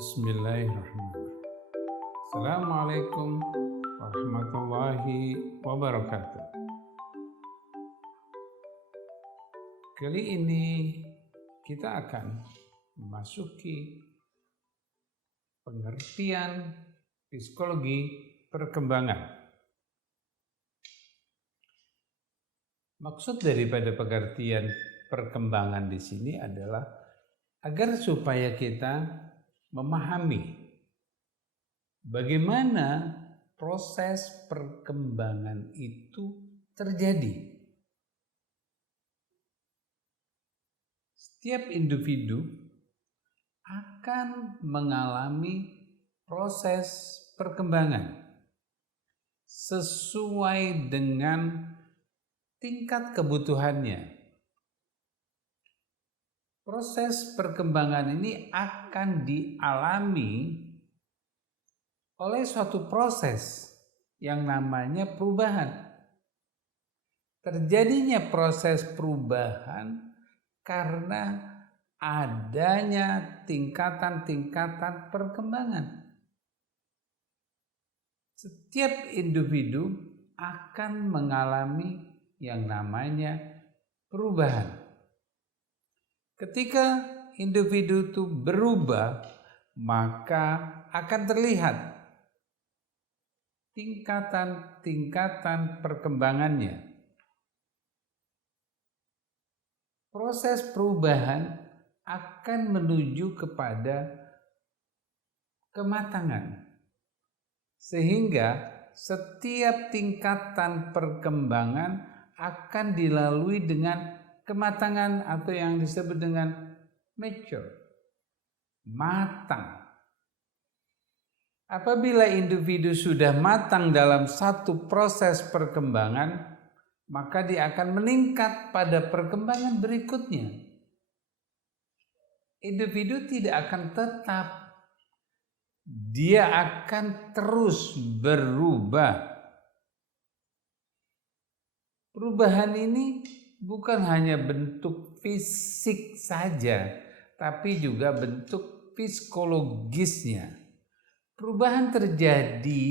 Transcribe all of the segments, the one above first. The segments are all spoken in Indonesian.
Bismillahirrahmanirrahim. Assalamualaikum warahmatullahi wabarakatuh. Kali ini kita akan memasuki pengertian psikologi perkembangan. Maksud daripada pengertian perkembangan di sini adalah agar supaya kita memahami bagaimana proses perkembangan itu terjadi. Setiap individu akan mengalami proses perkembangan sesuai dengan tingkat kebutuhannya. Proses perkembangan ini akan dialami oleh suatu proses yang namanya perubahan. Terjadinya proses perubahan karena adanya tingkatan-tingkatan perkembangan. Setiap individu akan mengalami yang namanya perubahan. Ketika individu itu berubah, maka akan terlihat tingkatan-tingkatan perkembangannya. Proses perubahan akan menuju kepada kematangan. Sehingga setiap tingkatan perkembangan akan dilalui dengan kematangan atau yang disebut dengan mature, matang. Apabila individu sudah matang dalam satu proses perkembangan, maka dia akan meningkat pada perkembangan berikutnya. Individu tidak akan tetap, dia akan terus berubah. Perubahan ini bukan hanya bentuk fisik saja, tapi juga bentuk psikologisnya. Perubahan terjadi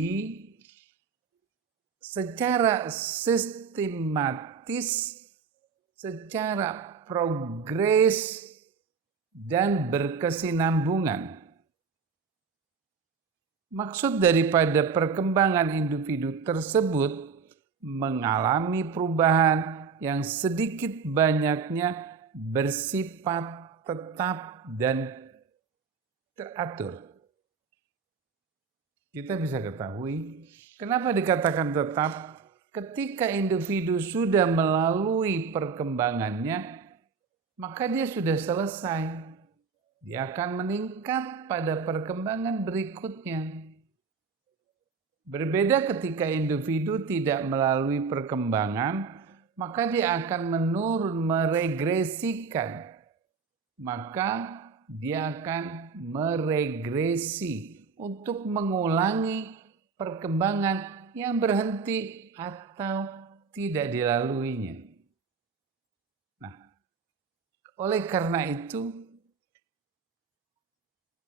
secara sistematis, secara progres, dan berkesinambungan. Maksud daripada perkembangan individu tersebut mengalami perubahan yang sedikit banyaknya bersifat tetap dan teratur. Kita bisa ketahui kenapa dikatakan tetap. Ketika individu sudah melalui perkembangannya, maka dia sudah selesai. Dia akan meningkat pada perkembangan berikutnya. Berbeda ketika individu tidak melalui perkembangan, maka dia akan menurun, meregresikan. Maka dia akan meregresi untuk mengulangi perkembangan yang berhenti atau tidak dilaluinya. Nah, oleh karena itu,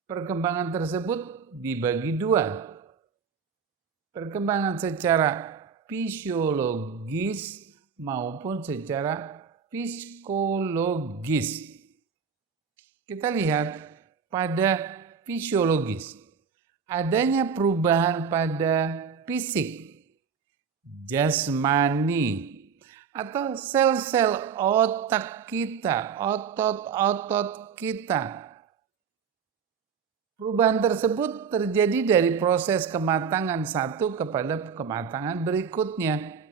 perkembangan tersebut dibagi dua. Perkembangan secara fisiologis maupun secara psikologis. Kita lihat pada fisiologis. Adanya perubahan pada fisik, jasmani, atau sel-sel otak kita, otot-otot kita. Perubahan tersebut terjadi dari proses kematangan satu kepada kematangan berikutnya.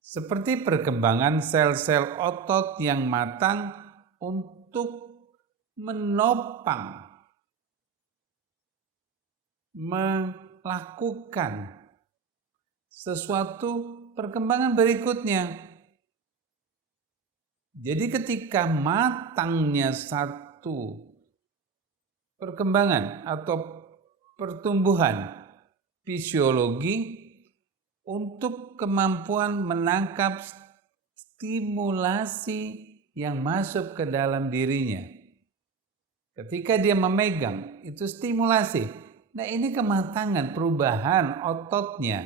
Seperti perkembangan sel-sel otot yang matang untuk menopang, melakukan sesuatu perkembangan berikutnya. Jadi ketika matangnya satu perkembangan atau pertumbuhan fisiologi untuk kemampuan menangkap stimulasi yang masuk ke dalam dirinya. Ketika dia memegang, itu stimulasi. Nah, ini kematangan, perubahan ototnya.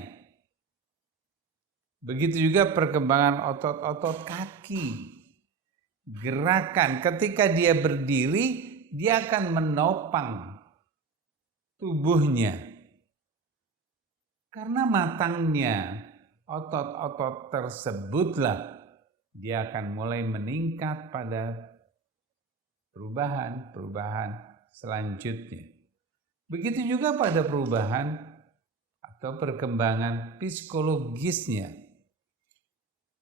Begitu juga perkembangan otot-otot kaki. Gerakan, ketika dia berdiri, dia akan menopang tubuhnya. Karena matangnya otot-otot tersebutlah dia akan mulai meningkat pada perubahan selanjutnya. Begitu juga pada perubahan atau perkembangan psikologisnya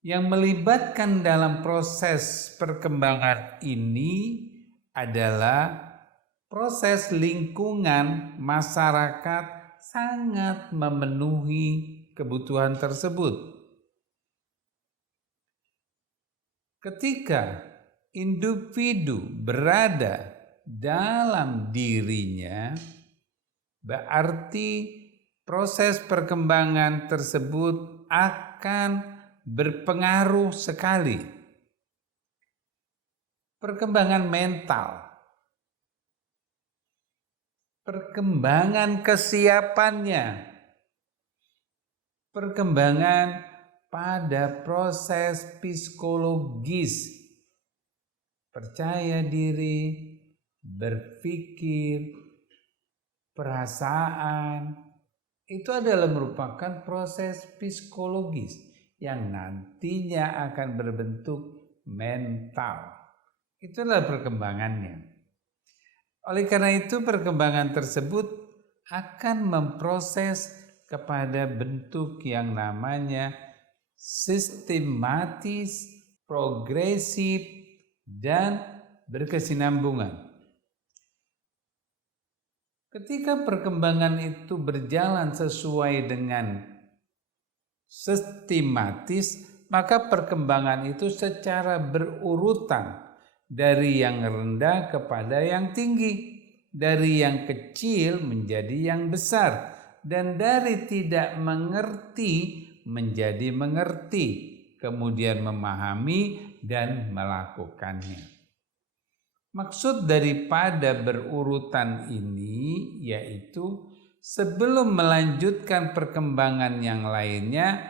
yang melibatkan dalam proses perkembangan ini adalah proses lingkungan masyarakat sangat memenuhi kebutuhan tersebut. Ketika individu berada dalam dirinya, berarti proses perkembangan tersebut akan berpengaruh sekali. Perkembangan mental, perkembangan kesiapannya, perkembangan pada proses psikologis, percaya diri, berpikir, perasaan, itu adalah merupakan proses psikologis yang nantinya akan berbentuk mental. Itulah perkembangannya. Oleh karena itu perkembangan tersebut akan memproses kepada bentuk yang namanya sistematis, progresif, dan berkesinambungan. Ketika perkembangan itu berjalan sesuai dengan sistematis, maka perkembangan itu secara berurutan dari yang rendah kepada yang tinggi, dari yang kecil menjadi yang besar, dan dari tidak mengerti menjadi mengerti, kemudian memahami dan melakukannya. Maksud daripada berurutan ini yaitu sebelum melanjutkan perkembangan yang lainnya,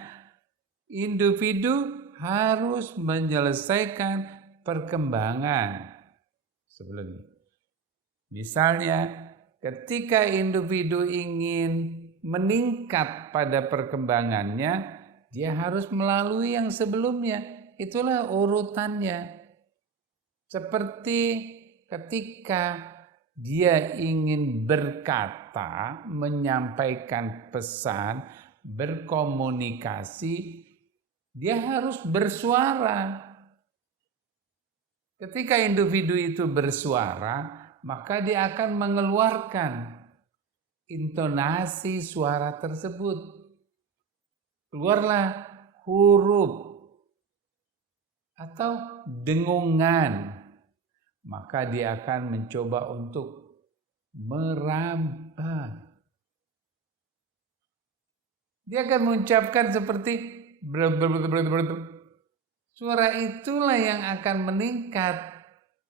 individu harus menyelesaikan perkembangan sebelumnya. Misalnya, ketika individu ingin meningkat pada perkembangannya, dia harus melalui yang sebelumnya. Itulah urutannya. Seperti ketika dia ingin berkata, menyampaikan pesan, berkomunikasi, dia harus bersuara. Ketika individu itu bersuara, maka dia akan mengeluarkan intonasi suara tersebut. Keluarlah huruf atau dengungan, maka dia akan mencoba untuk meraba. Dia akan mengucapkan seperti suara itulah yang akan meningkat,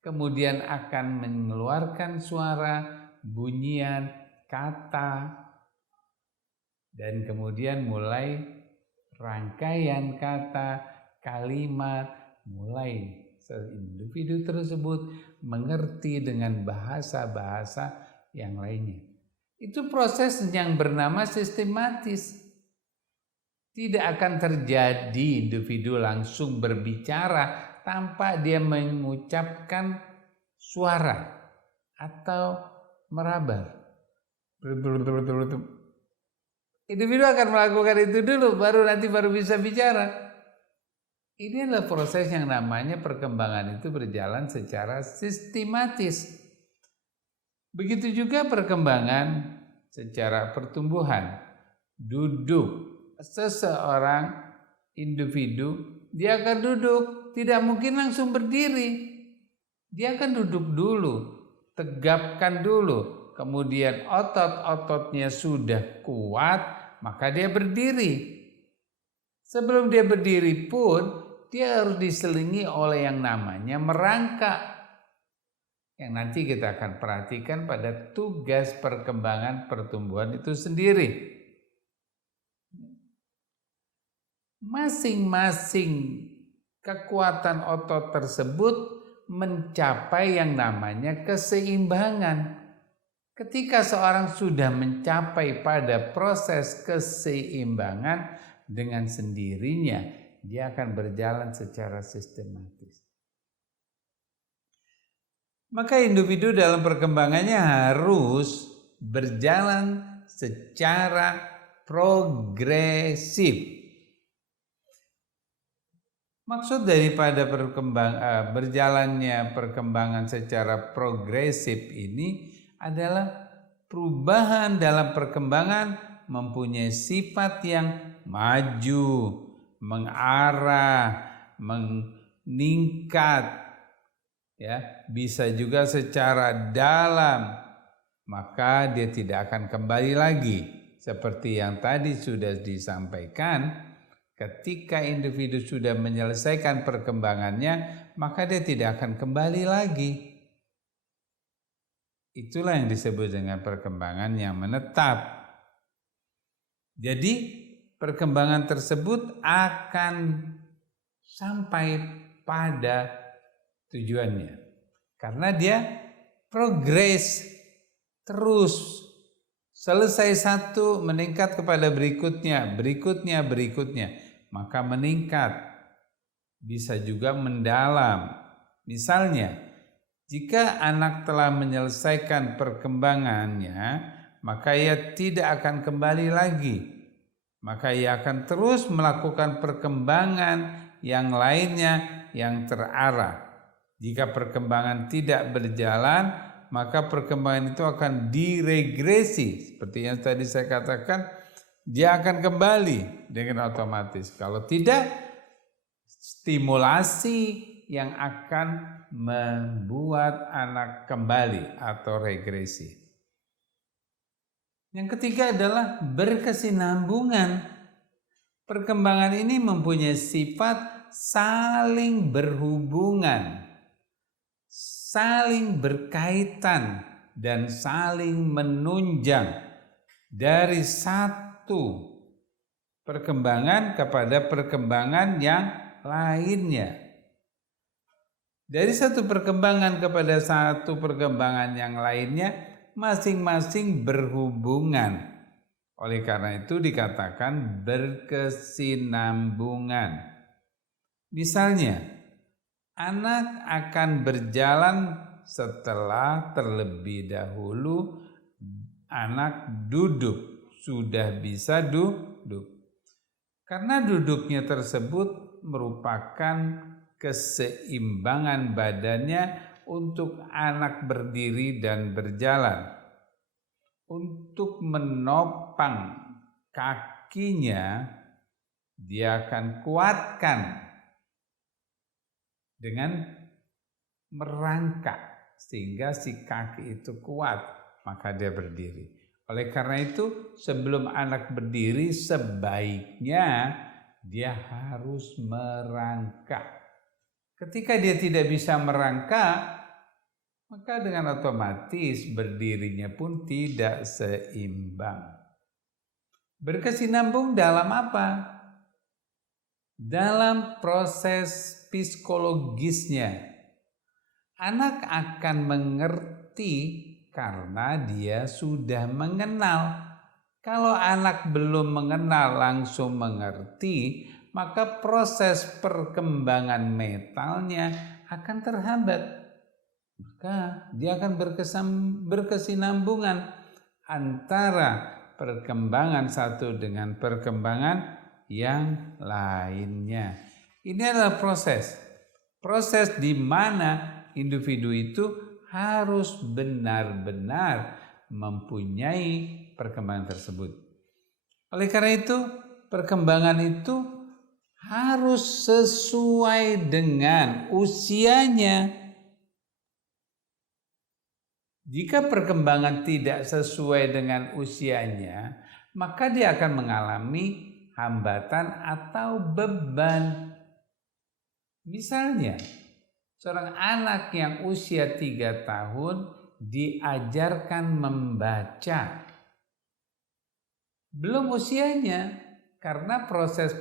kemudian akan mengeluarkan suara, bunyian, kata, dan kemudian mulai rangkaian kata, kalimat, mulai individu tersebut mengerti dengan bahasa-bahasa yang lainnya. Itu proses yang bernama sistematis. Tidak akan terjadi individu langsung berbicara tanpa dia mengucapkan suara atau meraba. Individu akan melakukan itu dulu, baru bisa bicara. Ini adalah proses yang namanya perkembangan itu berjalan secara sistematis. Begitu juga perkembangan secara pertumbuhan. Duduk seseorang individu, dia akan duduk, tidak mungkin langsung berdiri. Dia akan duduk dulu, tegapkan dulu, kemudian otot-ototnya sudah kuat, maka dia berdiri. Sebelum dia berdiri pun, dia harus diselingi oleh yang namanya merangkak. yang nanti kita akan perhatikan pada tugas perkembangan pertumbuhan itu sendiri. Masing-masing kekuatan otot tersebut mencapai yang namanya keseimbangan. Ketika seorang sudah mencapai pada proses keseimbangan, dengan sendirinya dia akan berjalan secara sistematis. Maka individu dalam perkembangannya harus berjalan secara progresif. Maksud daripada berjalannya perkembangan secara progresif ini adalah perubahan dalam perkembangan mempunyai sifat yang maju, mengarah, meningkat, ya, bisa juga secara dalam, maka dia tidak akan kembali lagi. Seperti yang tadi sudah disampaikan, ketika individu sudah menyelesaikan perkembangannya, maka dia tidak akan kembali lagi. Itulah yang disebut dengan perkembangan yang menetap. Jadi perkembangan tersebut akan sampai pada tujuannya, karena dia progres terus, selesai satu meningkat kepada berikutnya, maka meningkat, bisa juga mendalam. Misalnya, jika anak telah menyelesaikan perkembangannya, maka ia tidak akan kembali lagi, maka ia akan terus melakukan perkembangan yang lainnya yang terarah. Jika perkembangan tidak berjalan, maka perkembangan itu akan diregresi. Seperti yang tadi saya katakan, dia akan kembali dengan otomatis. Kalau tidak, stimulasi yang akan membuat anak kembali atau regresi. Yang ketiga adalah berkesinambungan. Perkembangan ini mempunyai sifat saling berhubungan, saling berkaitan, dan saling menunjang dari satu perkembangan kepada perkembangan yang lainnya. Dari satu perkembangan kepada satu perkembangan yang lainnya, masing-masing berhubungan. Oleh karena itu dikatakan berkesinambungan. Misalnya, anak akan berjalan setelah terlebih dahulu anak duduk, sudah bisa duduk. Karena duduknya tersebut merupakan keseimbangan badannya untuk anak berdiri dan berjalan. Untuk menopang kakinya, dia akan kuatkan dengan merangkak sehingga si kaki itu kuat, maka dia berdiri. Oleh karena itu, sebelum anak berdiri sebaiknya dia harus merangkak. Ketika dia tidak bisa merangkak, maka dengan otomatis berdirinya pun tidak seimbang. Berkesinambung dalam apa? Dalam proses psikologisnya. Anak akan mengerti karena dia sudah mengenal. Kalau anak belum mengenal langsung mengerti, maka proses perkembangan mentalnya akan terhambat. Maka dia akan berkesinambungan antara perkembangan satu dengan perkembangan yang lainnya. Ini adalah proses di mana individu itu harus benar-benar mempunyai perkembangan tersebut. Oleh karena itu, perkembangan itu harus sesuai dengan usianya. Jika perkembangan tidak sesuai dengan usianya, maka dia akan mengalami hambatan atau beban. Misalnya, Seorang anak yang usia 3 tahun diajarkan membaca. Belum usianya, karena proses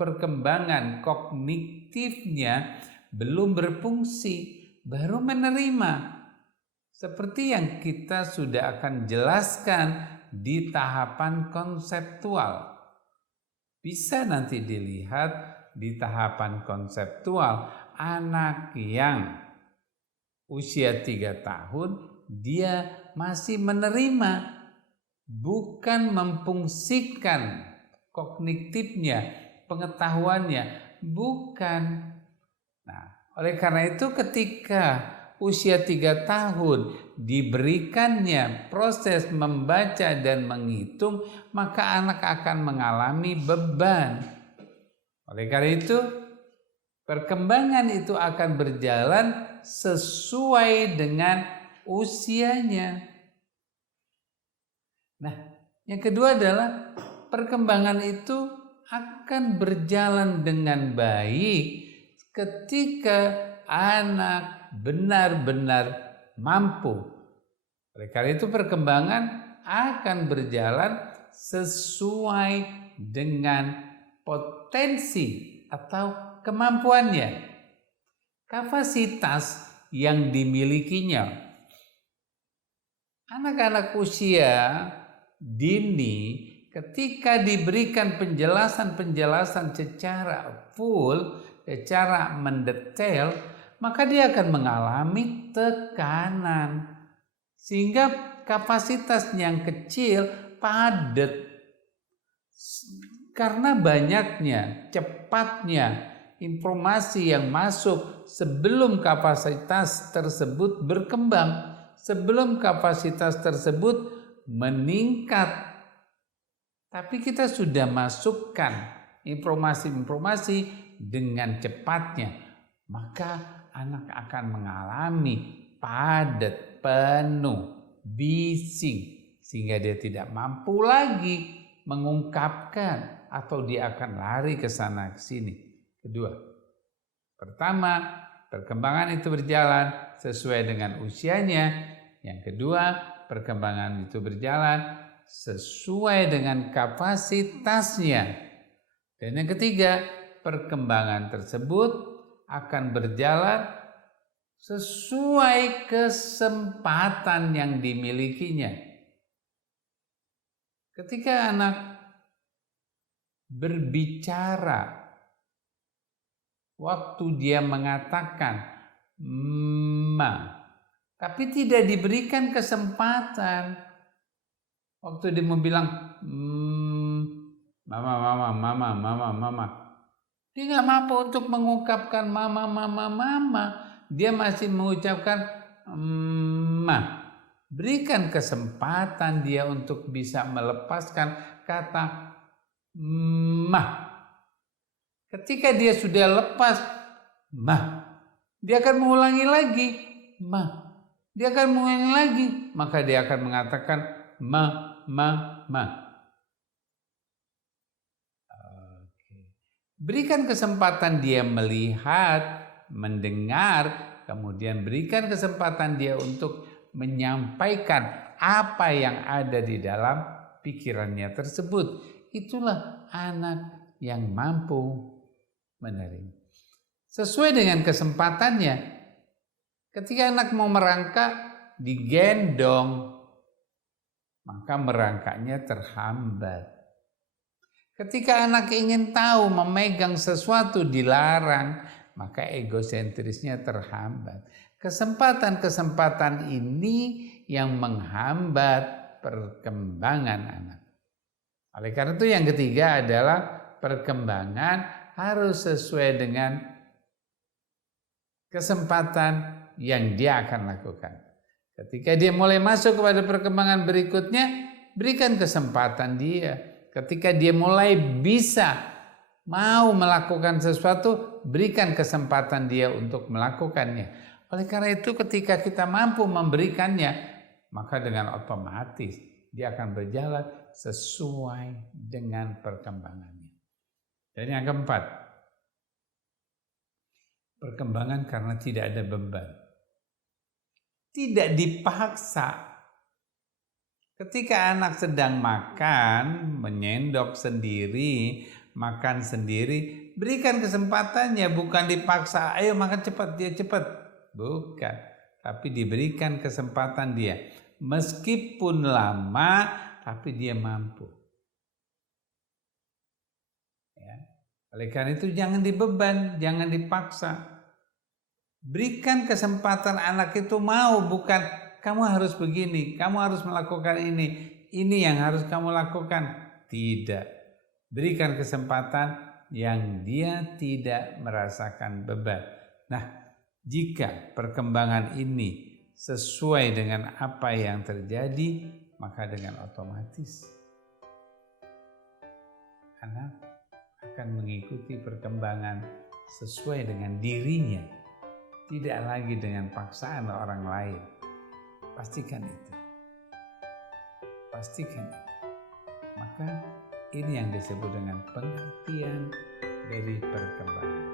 perkembangan kognitifnya belum berfungsi, baru menerima. Seperti yang kita sudah akan jelaskan di tahapan konseptual. Bisa nanti dilihat di tahapan konseptual, anak yang usia 3 tahun dia masih menerima, bukan memfungsikan kognitifnya, pengetahuannya, bukan. Nah, oleh karena itu ketika usia 3 tahun diberikannya proses membaca dan menghitung, maka anak akan mengalami beban. Oleh karena itu, perkembangan itu akan berjalan sesuai dengan usianya. Nah, yang kedua adalah perkembangan itu akan berjalan dengan baik ketika anak benar-benar mampu. Oleh karena itu perkembangan akan berjalan sesuai dengan potensi atau kemampuannya, kapasitas yang dimilikinya. Anak-anak usia dini ketika diberikan penjelasan-penjelasan secara full, secara mendetail, maka dia akan mengalami tekanan. Sehingga kapasitas yang kecil padat. Karena banyaknya, cepatnya informasi yang masuk sebelum kapasitas tersebut berkembang, sebelum kapasitas tersebut meningkat. Tapi kita sudah masukkan informasi-informasi dengan cepatnya, maka anak akan mengalami padat, penuh, bising, sehingga dia tidak mampu lagi mengungkapkan atau dia akan lari ke sana ke sini. Kedua, pertama, perkembangan itu berjalan sesuai dengan usianya. Yang kedua, perkembangan itu berjalan sesuai dengan kapasitasnya. Dan yang ketiga, perkembangan tersebut akan berjalan sesuai kesempatan yang dimilikinya. Ketika anak berbicara, waktu dia mengatakan ma, tapi tidak diberikan kesempatan. Waktu dia mau bilang mama, dia nggak mampu untuk mengungkapkan mama. Dia masih mengucapkan ma. Berikan kesempatan dia untuk bisa melepaskan kata ma. Ketika dia sudah lepas ma, dia akan mengulangi lagi ma. Dia akan mengulangi lagi, maka dia akan mengatakan ma. Berikan kesempatan dia melihat, mendengar, kemudian berikan kesempatan dia untuk menyampaikan apa yang ada di dalam pikirannya tersebut. Itulah anak yang mampu menerima. Sesuai dengan kesempatannya. Ketika anak mau merangkak, digendong, maka merangkaknya terhambat. Ketika anak ingin tahu, memegang sesuatu dilarang, maka egosentrisnya terhambat. Kesempatan-kesempatan ini yang menghambat perkembangan anak. Oleh karena itu yang ketiga adalah perkembangan harus sesuai dengan kesempatan yang dia akan lakukan. Ketika dia mulai masuk kepada perkembangan berikutnya, berikan kesempatan dia. Ketika dia mulai bisa mau melakukan sesuatu, berikan kesempatan dia untuk melakukannya. Oleh karena itu ketika kita mampu memberikannya, maka dengan otomatis dia akan berjalan sesuai dengan perkembangannya. Dan yang keempat, Perkembangan karena tidak ada beban. Tidak dipaksa. Ketika anak sedang makan, menyendok sendiri, makan sendiri, berikan kesempatannya, bukan dipaksa, ayo makan cepat, dia cepat. Bukan, tapi diberikan kesempatan dia. Meskipun lama, tapi dia mampu. Ya. Oleh karena itu jangan dibeban, jangan dipaksa. Berikan kesempatan anak itu mau, bukan kamu harus begini, kamu harus melakukan ini yang harus kamu lakukan. Tidak. Berikan kesempatan yang dia tidak merasakan beban. Nah, jika perkembangan ini sesuai dengan apa yang terjadi, maka dengan otomatis anak akan mengikuti perkembangan sesuai dengan dirinya, tidak lagi dengan paksaan orang lain. Pastikan itu. Pastikan itu. Maka ini yang disebut dengan pengertian dari perkembangan.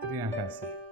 Terima kasih.